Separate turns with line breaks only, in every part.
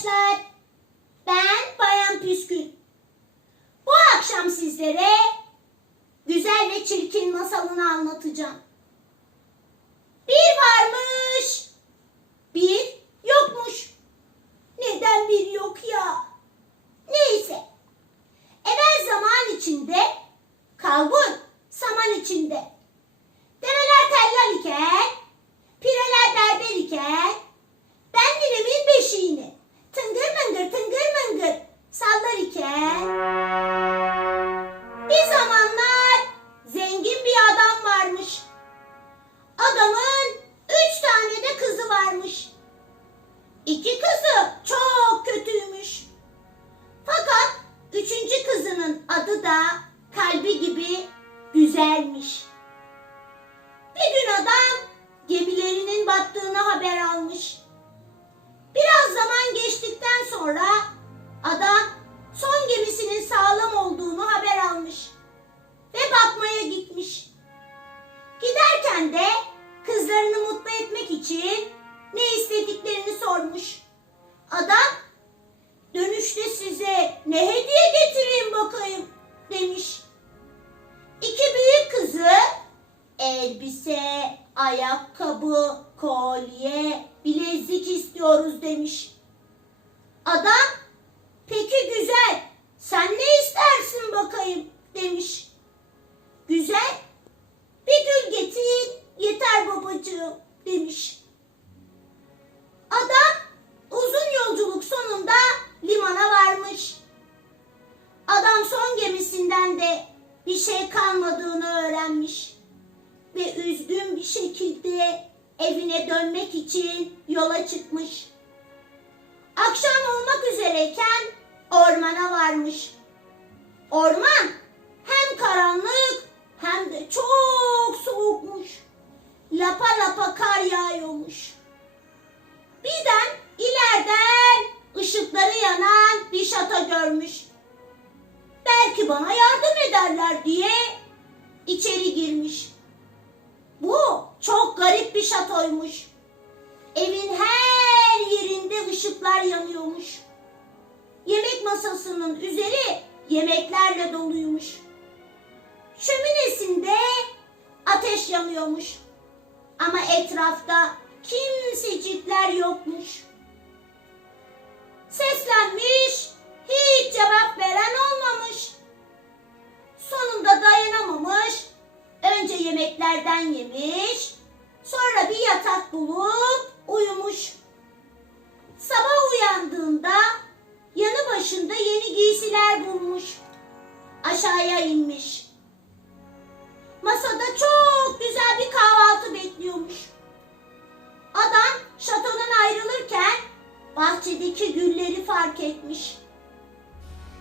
arkadaşlar. Ben Bayan Püskül. Bu akşam sizlere güzel ve çirkin masalını anlatacağım. İçin ne istediklerini sormuş. Adam dönüşte size ne hediye getireyim bakayım demiş. İki büyük kızı elbise, ayakkabı, kolye, bilezik istiyoruz demiş. Adam peki güzel sen ne istersin bakayım demiş. Güzel bir gül getir yeter babacığım demiş. Adam uzun yolculuk sonunda limana varmış. Adam son gemisinden de bir şey kalmadığını öğrenmiş ve üzgün bir şekilde evine dönmek için yola çıkmış. Akşam olmak üzereyken ormana varmış. Orman hem karanlık bana yardım ederler diye içeri girmiş. Bu çok garip bir şatoymuş. Evin her yerinde ışıklar yanıyormuş. Yemek masasının üzeri yemeklerle doluymuş. Şöminesinde ateş yanıyormuş. Ama etrafta kimsecikler yokmuş. Seslenmiş, hiç cevap veren olmamış. Yemeklerden yemiş, sonra bir yatak bulup uyumuş. Sabah uyandığında yanı başında yeni giysiler bulmuş. Aşağıya inmiş. Masada çok güzel bir kahvaltı bekliyormuş. Adam şatodan ayrılırken bahçedeki gülleri fark etmiş.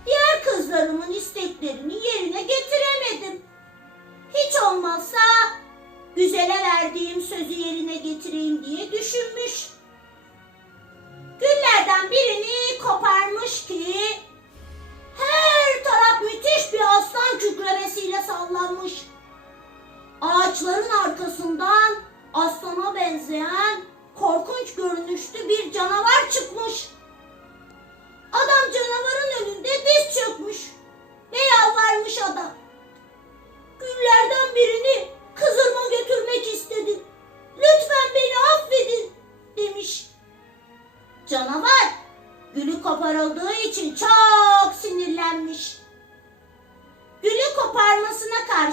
Diğer kızlarımın getireyim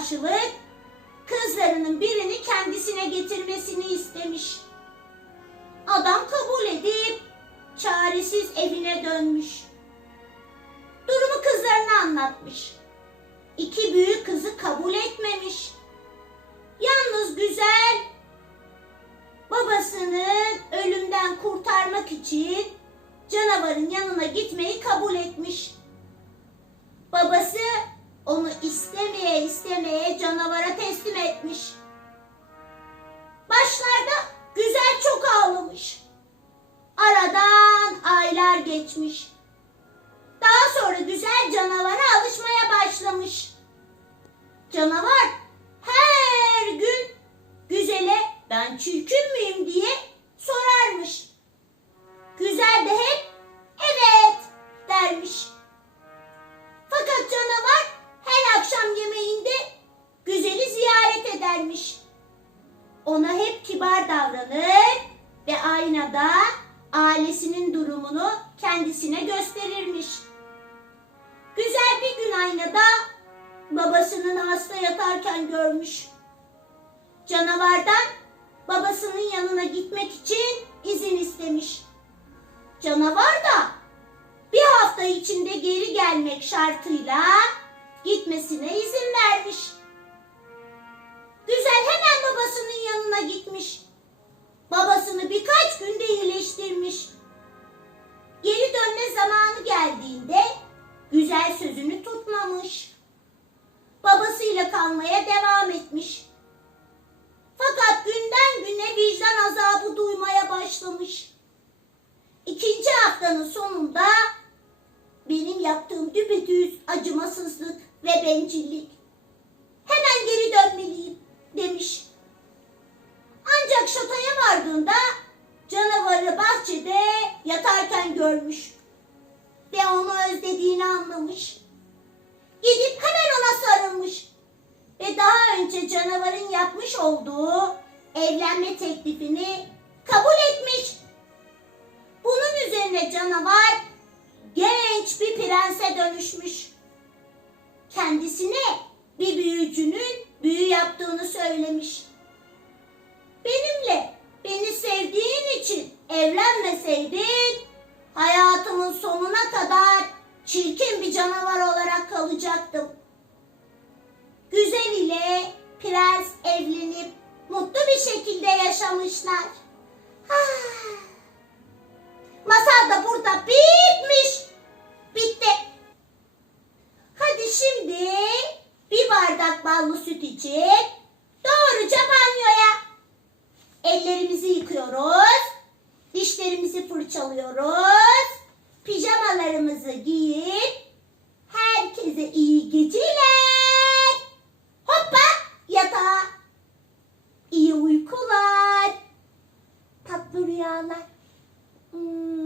karşılık kızlarının birini kendisine getirmesini istemiş. Adam kabul edip çaresiz evine dönmüş. Durumu kızlarına anlatmış. İki büyük kızı kabul etmemiş. Yalnız güzel babasının ölümden kurtarmak için canavarın yanına gitmeyi geçmiş. Daha sonra güzel canavara alışmaya başlamış. Canavar her gün güzele ben çirkin müyüm diye sorarmış. Güzel de hep durumunu kendisine gösterirmiş. Güzel bir gün aynada babasının hasta yatarken görmüş. Canavardan babasının yanına gitmek için izin istemiş. Canavar da bir hafta içinde geri gelmek şartıyla gitmesine izin vermiş. Güzel hemen babasının yanına gitmiş. Babasını birkaç günde iyileştirmiş. Haftanın sonunda benim yaptığım düpedüz acımasızlık ve bencillik. Hemen geri dönmeliyim demiş. Ancak şatoya vardığında canavarı bahçede yatarken görmüş. Ve onu özlediğini anlamış. Gidip hemen ona sarılmış. Ve daha önce canavarın yapmış olduğu evlenme teklifini dönüşmüş. Kendisine bir büyücünün büyü yaptığını söylemiş. Benimle beni sevdiğin için evlenmeseydin hayatımın sonuna kadar çirkin bir canavar olarak kalacaktım. Güzel ile prens evlenip mutlu bir şekilde yaşamışlar. Fırçalıyoruz. Pijamalarımızı giyip herkese iyi geceler. Hoppa yatağa. İyi uykular. Tatlı rüyalar. Hmm.